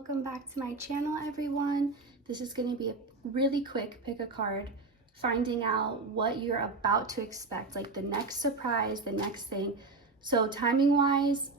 welcome back to my channel, everyone. This is going to be a really quick pick a card, finding out what you're about to expect, like the next surprise, the next thing. So timing wise,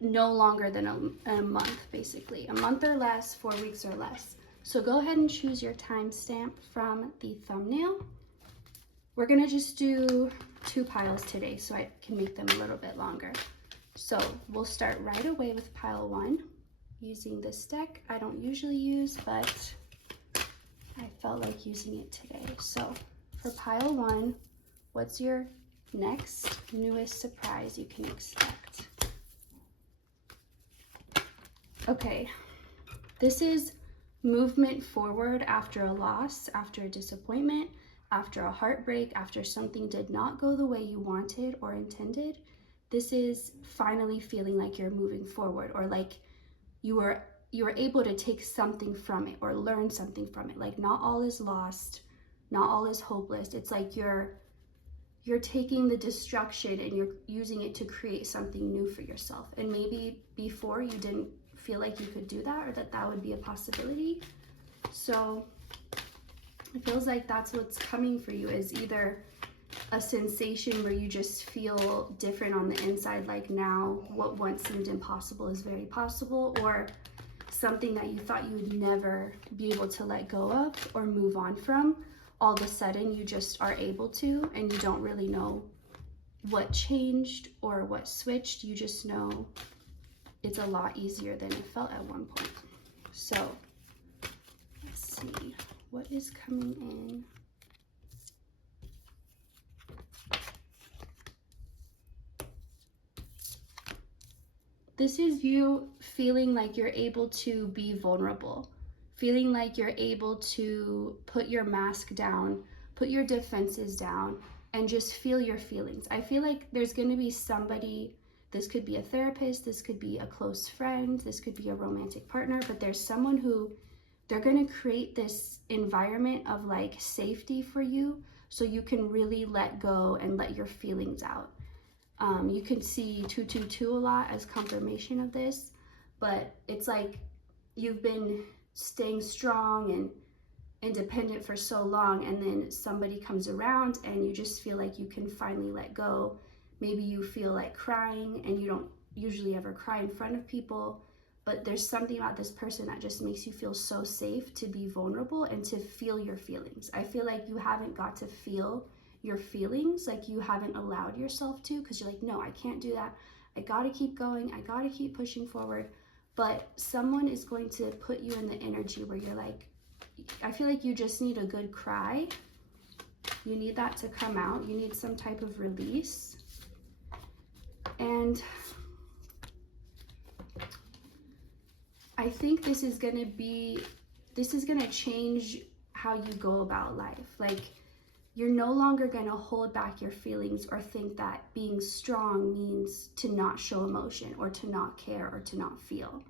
no longer than a month, basically. A month or less, 4 weeks or less. So go ahead and choose your timestamp from the thumbnail. We're going to just do 2 piles today so I can make them a little bit longer. So we'll start right away with pile 1 using this deck. I don't usually use, but I felt like using it today. So for pile 1, what's your next newest surprise you can expect? Okay, this is movement forward after a loss, after a disappointment, after a heartbreak, after something did not go the way you wanted or intended. This is finally feeling like you're moving forward, or like you were able to take something from it or learn something from it. Like not all is lost, not all is hopeless. It's like you're taking the destruction and you're using it to create something new for yourself. And maybe before you didn't feel like you could do that, or that would be a possibility. So it feels like that's what's coming for you, is either a sensation where you just feel different on the inside, like now what once seemed impossible is very possible, or something that you thought you would never be able to let go of or move on from, all of a sudden you just are able to, and you don't really know what changed or what switched. You just know it's a lot easier than it felt at one point. So let's see what is coming in. This is you feeling like you're able to be vulnerable, feeling like you're able to put your mask down, put your defenses down, and just feel your feelings. I feel like there's going to be somebody, this could be a therapist, this could be a close friend, this could be a romantic partner, but there's someone who they're going to create this environment of like safety for you so you can really let go and let your feelings out. You can see 222 a lot as confirmation of this, but it's like you've been staying strong and independent for so long, and then somebody comes around and you just feel like you can finally let go. Maybe you feel like crying, and you don't usually ever cry in front of people, but there's something about this person that just makes you feel so safe to be vulnerable and to feel your feelings. I feel like you haven't got to feel your feelings, like you haven't allowed yourself to, because you're like, no, I can't do that. I gotta keep going. I gotta keep pushing forward. But someone is going to put you in the energy where you're like, I feel like you just need a good cry. You need that to come out. You need some type of release. And I think this is gonna change how you go about life. Like, you're no longer going to hold back your feelings or think that being strong means to not show emotion or to not care or to not feel.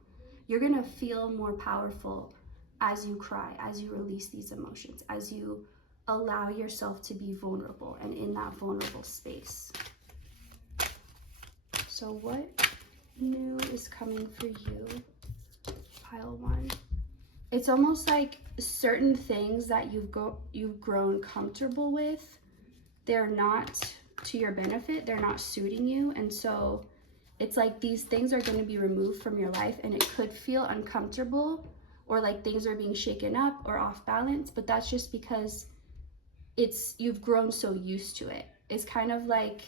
You're going to feel more powerful as you cry, as you release these emotions, as you allow yourself to be vulnerable and in that vulnerable space. So what new is coming for you, pile 1? It's almost like certain things that you've grown comfortable with, they're not to your benefit, they're not suiting you, and so it's like these things are going to be removed from your life, and it could feel uncomfortable, or like things are being shaken up or off balance, but that's just because you've grown so used to it. It's kind of like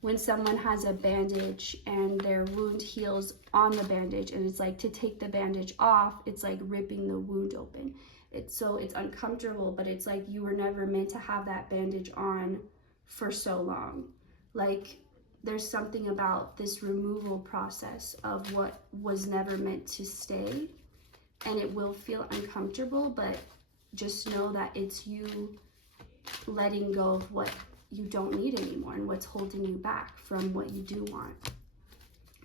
when someone has a bandage and their wound heals on the bandage, and it's like to take the bandage off, it's like ripping the wound open. It's uncomfortable, but it's like you were never meant to have that bandage on for so long. Like there's something about this removal process of what was never meant to stay, and it will feel uncomfortable, but just know that it's you letting go of what you don't need anymore and what's holding you back from what you do want.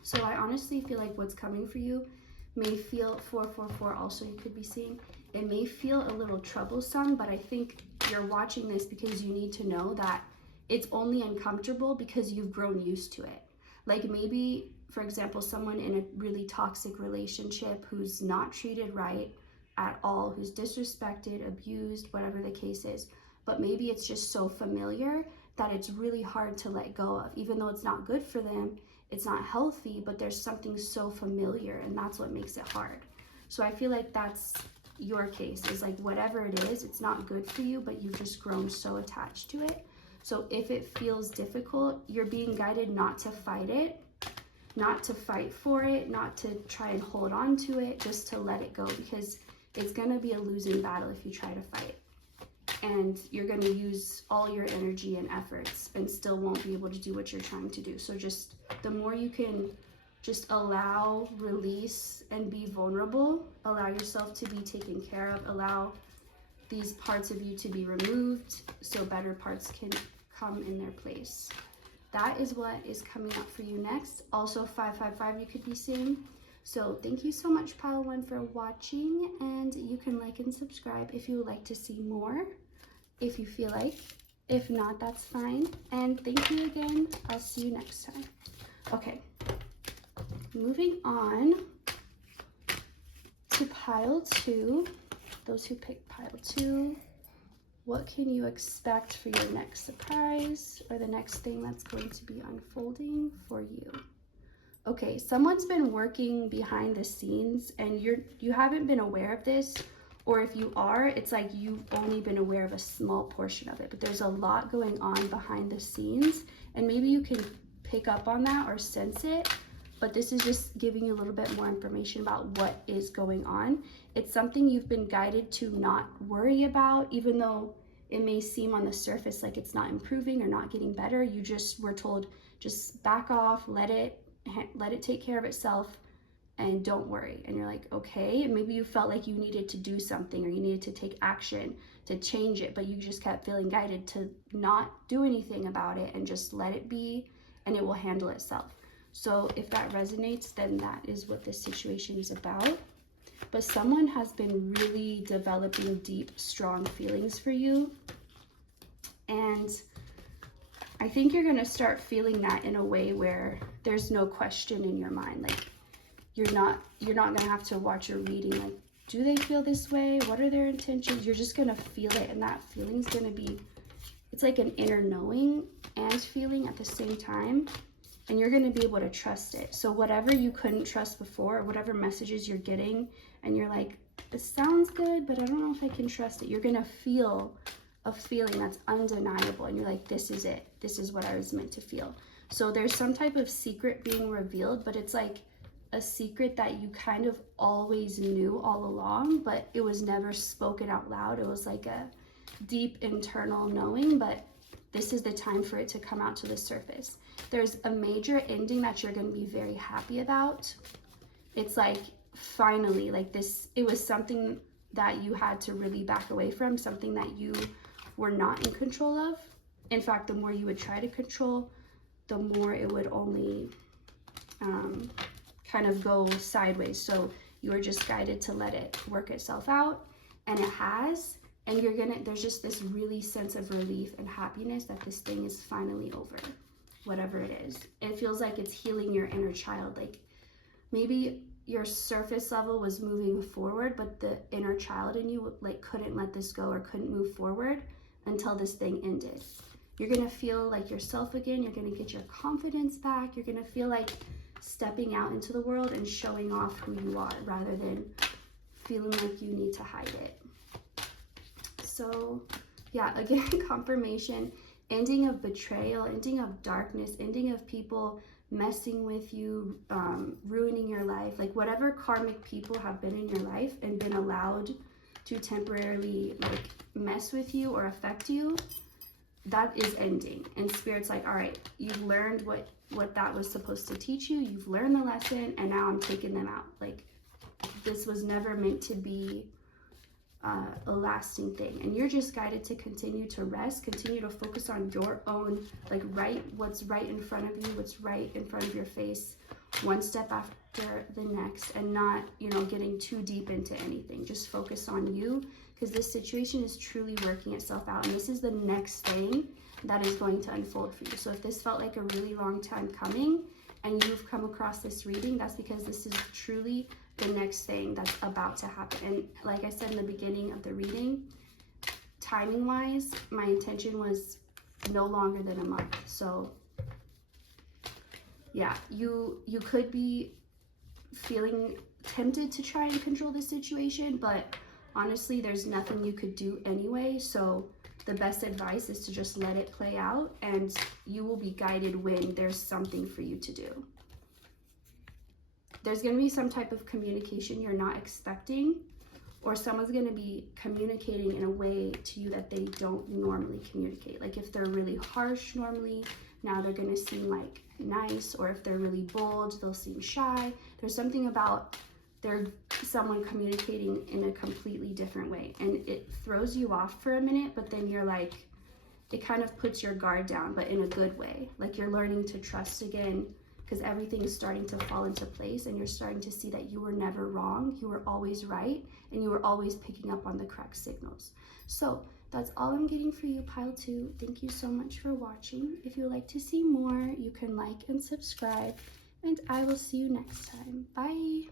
So I honestly feel like what's coming for you may feel 444 also, you could be seeing. It may feel a little troublesome, but I think you're watching this because you need to know that it's only uncomfortable because you've grown used to it. Like maybe for example, someone in a really toxic relationship who's not treated right at all, who's disrespected, abused, whatever the case is, but maybe it's just so familiar that it's really hard to let go of, even though it's not good for them, it's not healthy, but there's something so familiar, and that's what makes it hard. So I feel like that's your case, is like whatever it is, it's not good for you, but you've just grown so attached to it. So if it feels difficult, you're being guided not to fight it, not to fight for it, not to try and hold on to it, just to let it go, because it's going to be a losing battle if you try to fight. And you're going to use all your energy and efforts and still won't be able to do what you're trying to do. So just the more you can just allow, release, and be vulnerable, allow yourself to be taken care of, allow these parts of you to be removed so better parts can come in their place. That is what is coming up for you next. Also 555 you could be seeing. So thank you so much, Pile 1, for watching, and you can like and subscribe if you would like to see more, if you feel like. If not, that's fine. And thank you again. I'll see you next time. Okay, moving on to Pile 2. Those who picked Pile 2, what can you expect for your next surprise or the next thing that's going to be unfolding for you? Okay, someone's been working behind the scenes and you haven't been aware of this, or if you are, it's like you've only been aware of a small portion of it, but there's a lot going on behind the scenes, and maybe you can pick up on that or sense it, but this is just giving you a little bit more information about what is going on. It's something you've been guided to not worry about, even though it may seem on the surface like it's not improving or not getting better. You just were told, just back off, let it take care of itself, and don't worry. And you're like, okay. And maybe you felt like you needed to do something or you needed to take action to change it, but you just kept feeling guided to not do anything about it and just let it be, and it will handle itself. So if that resonates, then that is what this situation is about. But someone has been really developing deep, strong feelings for you. And I think you're going to start feeling that in a way where there's no question in your mind. Like you're not going to have to watch a reading like, do they feel this way? What are their intentions? You're just going to feel it, and that feeling's going to be, it's like an inner knowing and feeling at the same time, and you're going to be able to trust it. So whatever you couldn't trust before, or whatever messages you're getting, and you're like, this sounds good, but I don't know if I can trust it. You're going to feel a feeling that's undeniable, and you're like, this is it. This is what I was meant to feel. So there's some type of secret being revealed, but it's like a secret that you kind of always knew all along, but it was never spoken out loud. It was like a deep internal knowing, but this is the time for it to come out to the surface. There's a major ending that you're going to be very happy about. It's like, finally, like this, it was something that you had to really back away from, something that you were not in control of. In fact, the more you would try to control, the more it would only kind of go sideways. So you were just guided to let it work itself out, and it has. And there's just this really sense of relief and happiness that this thing is finally over, whatever it is. It feels like it's healing your inner child. Like maybe your surface level was moving forward, but the inner child in you like couldn't let this go or couldn't move forward until this thing ended. You're gonna feel like yourself again. You're gonna get your confidence back. You're gonna feel like stepping out into the world and showing off who you are rather than feeling like you need to hide it. So yeah, again, confirmation, ending of betrayal, ending of darkness, ending of people messing with you, ruining your life. Like whatever karmic people have been in your life and been allowed to temporarily like mess with you or affect you, that is ending. And Spirit's like, all right, you've learned what that was supposed to teach you. You've learned the lesson, and now I'm taking them out. Like this was never meant to be a lasting thing, and you're just guided to continue to rest, continue to focus on your own, like what's right in front of you, what's right in front of your face, one step after the next, and not, getting too deep into anything. Just focus on you, because this situation is truly working itself out, and this is the next thing that is going to unfold for you. So if this felt like a really long time coming and you've come across this reading, that's because this is truly the next thing that's about to happen. And like I said in the beginning of the reading, timing wise, my intention was no longer than a month. So yeah, you could be feeling tempted to try and control the situation, but honestly, there's nothing you could do anyway. So the best advice is to just let it play out, and you will be guided when there's something for you to do. There's going to be some type of communication you're not expecting, or someone's going to be communicating in a way to you that they don't normally communicate. Like if they're really harsh normally, now they're going to seem like nice, or if they're really bold, they'll seem shy. There's something about someone communicating in a completely different way, and it throws you off for a minute, but then you're like, it kind of puts your guard down, but in a good way. Like you're learning to trust again, because everything is starting to fall into place, and you're starting to see that you were never wrong, you were always right, and you were always picking up on the correct signals. So that's all I'm getting for you, pile 2. Thank you so much for watching. If you would like to see more, you can like and subscribe, and I will see you next time. Bye.